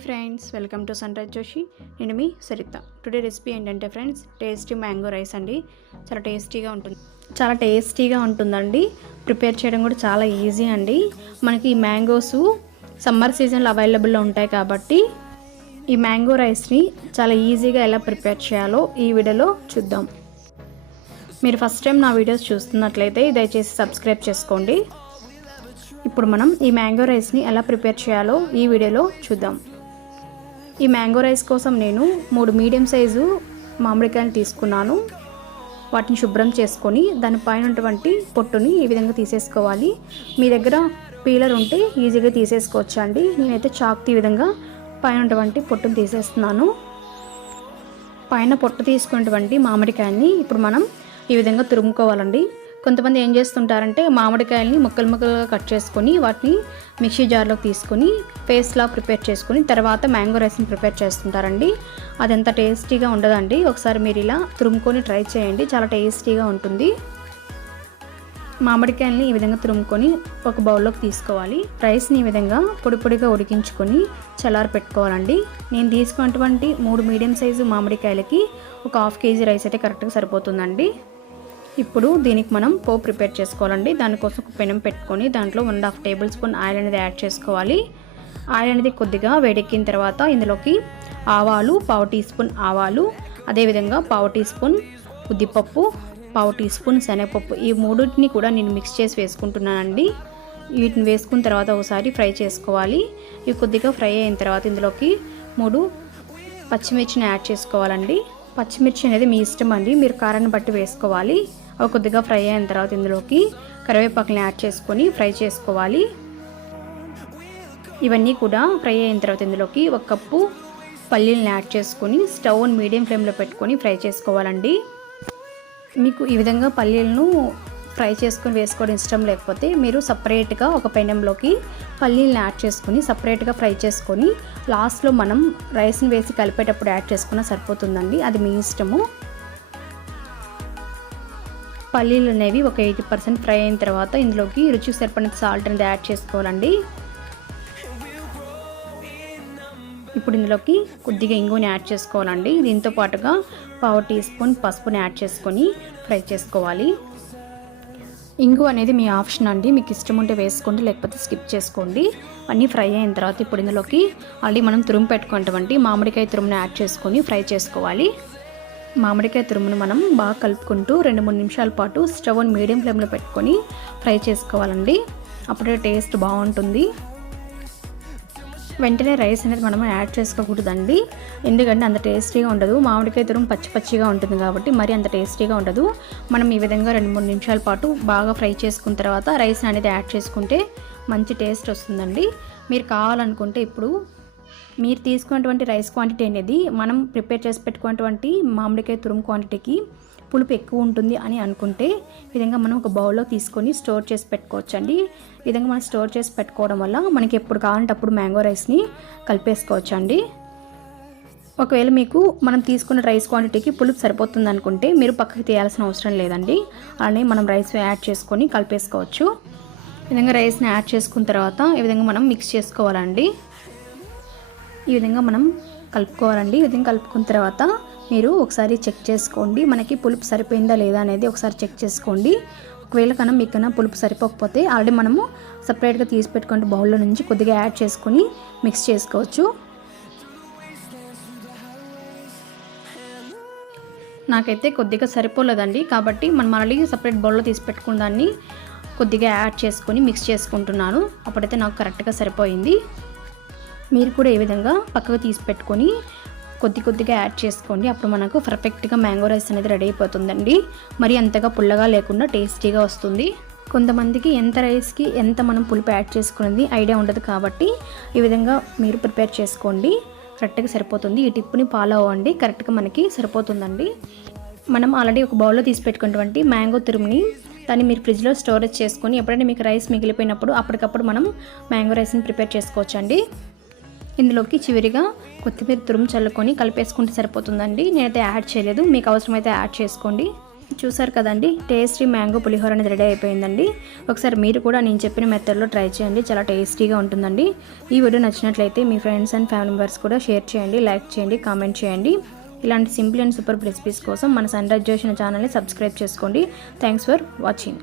Hi friends, welcome to sunrise Joshi. నేను మీ Saritha. Today recipe ఏంటంటే friends, tasty mango rice అండి. చాలా టేస్టీగా ఉంటుందండి. ప్రిపేర్ చేయడం కూడా చాలా ఈజీ అండి. మనకి ఈ మ్యాంగోస్ సమ్మర్ సీజన్లో అవైలబుల్లో ఉంటాయి కాబట్టి ఈ మ్యాంగో రైస్ని చాలా ఈజీగా ఎలా ప్రిపేర్ చేయాలో ఈ వీడియోలో చూద్దాం. మీరు ఫస్ట్ టైం నా వీడియోస్ చూస్తున్నట్లయితే దయచేసి సబ్స్క్రైబ్ చేసుకోండి. ఇప్పుడు మనం ఈ మ్యాంగో రైస్ని ఎలా ప్రిపేర్ చేయాలో ఈ వీడియోలో చూద్దాం. ఈ మ్యాంగో రైస్ కోసం నేను 3 మీడియం సైజు మామిడికాయలు తీసుకున్నాను. వాటిని శుభ్రం చేసుకొని దానిపైన ఉన్నటువంటి పొట్టుని ఈ విధంగా తీసేసుకోవాలి. మీ దగ్గర పీలర్ ఉంటే ఈజీగా తీసేసుకోవచ్చు అండి. నేనైతే చాక్తో ఈ విధంగా పైన ఉన్నటువంటి పొట్టుని తీసేస్తున్నాను. పైన పొట్టు తీసుకున్నటువంటి మామిడికాయల్ని ఇప్పుడు మనం ఈ విధంగా తురుముకోవాలండి. కొంతమంది ఏం చేస్తుంటారంటే మామిడికాయల్ని ముక్కలుగా కట్ చేసుకొని వాటిని మిక్సీ జార్లోకి తీసుకొని పేస్ట్లా ప్రిపేర్ చేసుకొని తర్వాత మ్యాంగో రైస్ని ప్రిపేర్ చేస్తుంటారండి. అది ఎంత టేస్టీగా ఉండదండి. ఒకసారి మీరు ఇలా తురుముకొని ట్రై చేయండి, చాలా టేస్టీగా ఉంటుంది. మామిడికాయల్ని ఈ విధంగా తురుముకొని ఒక బౌల్లోకి తీసుకోవాలి. రైస్ని ఈ విధంగా పొడిగా ఉడికించుకొని చల్లారి పెట్టుకోవాలండి. నేను తీసుకున్నటువంటి 3 మీడియం సైజు మామిడికాయలకి ఒక 1/2 kg రైస్ అయితే కరెక్ట్గా సరిపోతుందండి. ఇప్పుడు దీనికి మనం పోపు ప్రిపేర్ చేసుకోవాలండి. దానికోసం ఒక పెనం పెట్టుకొని దాంట్లో 1.5 టేబుల్ స్పూన్ ఆయిల్ అనేది యాడ్ చేసుకోవాలి. ఆయిల్ అనేది కొద్దిగా వేడెక్కిన తర్వాత ఇందులోకి ఆవాలు 1/2 టీ స్పూన్ ఆవాలు, అదేవిధంగా 1/2 టీ స్పూన్ ఉద్దిపప్పు, 1/2 టీ స్పూన్ శనగపప్పు, ఈ మూడింటిని కూడా నేను మిక్స్ చేసి వేసుకుంటున్నానండి. వీటిని వేసుకున్న తర్వాత ఒకసారి ఫ్రై చేసుకోవాలి. ఇవి కొద్దిగా ఫ్రై అయిన తర్వాత ఇందులోకి 3 పచ్చిమిర్చిని యాడ్ చేసుకోవాలండి. పచ్చిమిర్చి అనేది మీ ఇష్టం అండి, మీరు కారాన్ని బట్టి వేసుకోవాలి. అవి కొద్దిగా ఫ్రై అయిన తర్వాత ఇందులోకి కరివేపాకుని యాడ్ చేసుకొని ఫ్రై చేసుకోవాలి. ఇవన్నీ కూడా ఫ్రై అయిన తర్వాత ఇందులోకి 1 కప్పు పల్లీలను యాడ్ చేసుకొని స్టవ్ని మీడియం ఫ్లేమ్లో పెట్టుకొని ఫ్రై చేసుకోవాలండి. మీకు ఈ విధంగా పల్లీలను ఫ్రై చేసుకొని వేసుకోవడం ఇష్టం లేకపోతే మీరు సపరేట్గా ఒక పెనంలోకి పల్లీలను యాడ్ చేసుకొని సపరేట్గా ఫ్రై చేసుకొని లాస్ట్లో మనం రైస్ని వేసి కలిపేటప్పుడు యాడ్ చేసుకున్నా సరిపోతుందండి. అది మీ ఇష్టము. పల్లీలు అనేవి ఒక 80% ఫ్రై అయిన తర్వాత ఇందులోకి రుచికి సరిపడిన సాల్ట్ అనేది యాడ్ చేసుకోవాలండి. ఇప్పుడు ఇందులోకి కొద్దిగా ఇంగుని యాడ్ చేసుకోవాలండి. దీంతో పాటుగా 1/2 టీ స్పూన్ పసుపుని యాడ్ చేసుకొని ఫ్రై చేసుకోవాలి. ఇంగు అనేది మీ ఆప్షన్ అండి, మీకు ఇష్టం ఉంటే వేసుకోండి, లేకపోతే స్కిప్ చేసుకోండి. అన్నీ ఫ్రై అయిన తర్వాత ఇప్పుడు ఇందులోకి ఆల్రెడీ మనం తురుము పెట్టుకున్నటువంటి మామిడికాయ తురుముని యాడ్ చేసుకొని ఫ్రై చేసుకోవాలి. మామిడికాయ తురుమును మనం బాగా కలుపుకుంటూ 2-3 నిమిషాల పాటు స్టవ్ని మీడియం ఫ్లేమ్లో పెట్టుకొని ఫ్రై చేసుకోవాలండి. అప్పుడే టేస్ట్ బాగుంటుంది. వెంటనే రైస్ అనేది మనం యాడ్ చేసుకోకూడదండి, ఎందుకంటే అంత టేస్టీగా ఉండదు. మామిడికాయ తురుము పచ్చిగా ఉంటుంది కాబట్టి మరి అంత టేస్టీగా ఉండదు. మనం ఈ విధంగా 2-3 నిమిషాల పాటు బాగా ఫ్రై చేసుకున్న తర్వాత రైస్ అనేది యాడ్ చేసుకుంటే మంచి టేస్ట్ వస్తుందండి. మీరు కావాలనుకుంటే ఇప్పుడు మీరు తీసుకున్నటువంటి రైస్ క్వాంటిటీ అనేది మనం ప్రిపేర్ చేసి పెట్టుకున్నటువంటి మామిడికాయ తురుము క్వాంటిటీకి పులుపు ఎక్కువ ఉంటుంది అని అనుకుంటే ఈ విధంగా మనం ఒక బౌల్లో తీసుకొని స్టోర్ చేసి పెట్టుకోవచ్చు అండి. ఈ విధంగా మనం స్టోర్ చేసి పెట్టుకోవడం వల్ల మనకి ఎప్పుడు కావాలంటే అప్పుడు మ్యాంగో రైస్ని కలిపేసుకోవచ్చు అండి. ఒకవేళ మీకు మనం తీసుకున్న రైస్ క్వాంటిటీకి పులుపు సరిపోతుంది అనుకుంటే మీరు పక్కకి తీయాల్సిన అవసరం లేదండి. అలానే మనం రైస్ యాడ్ చేసుకొని కలిపేసుకోవచ్చు. ఈ విధంగా రైస్ని యాడ్ చేసుకున్న తర్వాత ఈ విధంగా మనం మిక్స్ చేసుకోవాలండి. ఈ విధంగా మనం కలుపుకోవాలండి. ఈ విధంగా కలుపుకున్న తర్వాత మీరు ఒకసారి చెక్ చేసుకోండి, మనకి పులుపు సరిపోయిందా లేదా అనేది ఒకసారి చెక్ చేసుకోండి. ఒకవేళ కన్నా మీకన్నా పులుపు సరిపోకపోతే ఆల్రెడీ మనము సపరేట్గా తీసి పెట్టుకుంటే బౌల్లో నుంచి కొద్దిగా యాడ్ చేసుకొని మిక్స్ చేసుకోవచ్చు. నాకైతే కొద్దిగా సరిపోలేదండి, కాబట్టి మనం మళ్ళీ సపరేట్ బౌల్లో తీసి పెట్టుకున్న దాన్ని కొద్దిగా యాడ్ చేసుకొని మిక్స్ చేసుకుంటున్నాను. అప్పుడైతే నాకు కరెక్ట్గా సరిపోయింది. మీరు కూడా ఈ విధంగా పక్కకు తీసి పెట్టుకొని కొద్దిగా యాడ్ చేసుకోండి. అప్పుడు మనకు పర్ఫెక్ట్గా మ్యాంగో రైస్ అనేది రెడీ అయిపోతుందండి. మరి అంతగా పుల్లగా లేకుండా టేస్టీగా వస్తుంది. కొంతమందికి ఎంత రైస్కి ఎంత మనం పులుపు యాడ్ చేసుకునేది ఐడియా ఉండదు కాబట్టి ఈ విధంగా మీరు ప్రిపేర్ చేసుకోండి, కరెక్ట్గా సరిపోతుంది. ఈ టిప్ని ఫాలో అవ్వండి, కరెక్ట్గా మనకి సరిపోతుందండి. మనం ఆల్రెడీ ఒక బౌల్లో తీసి పెట్టుకున్నటువంటి మ్యాంగో తురుముని దాన్ని మీరు ఫ్రిడ్జ్లో స్టోరేజ్ చేసుకొని ఎప్పుడైనా మీకు రైస్ మిగిలిపోయినప్పుడు అప్పటికప్పుడు మనం మ్యాంగో రైస్ని ప్రిపేర్ చేసుకోవచ్చు అండి. ఇందులోకి చివరిగా కొత్తిమీర తురుము చల్లుకొని కలిపేసుకుంటే సరిపోతుందండి. నేనైతే యాడ్ చేయలేదు, మీకు అవసరమైతే యాడ్ చేసుకోండి. చూసారు కదండి, టేస్టీ మ్యాంగో పులిహోర అనేది రెడీ అయిపోయిందండి. ఒకసారి మీరు కూడా నేను చెప్పిన మెథడ్లో ట్రై చేయండి, చాలా టేస్టీగా ఉంటుందండి. ఈ వీడియో నచ్చినట్లయితే మీ ఫ్రెండ్స్ అండ్ ఫ్యామిలీ మెంబర్స్ కూడా షేర్ చేయండి, లైక్ చేయండి, కామెంట్ చేయండి. ఇలాంటి సింపుల్ అండ్ సూపర్ రెసిపీస్ కోసం మన సన్ రైజ్ జోషి ఛానల్ని సబ్స్క్రైబ్ చేసుకోండి. Thanks for watching.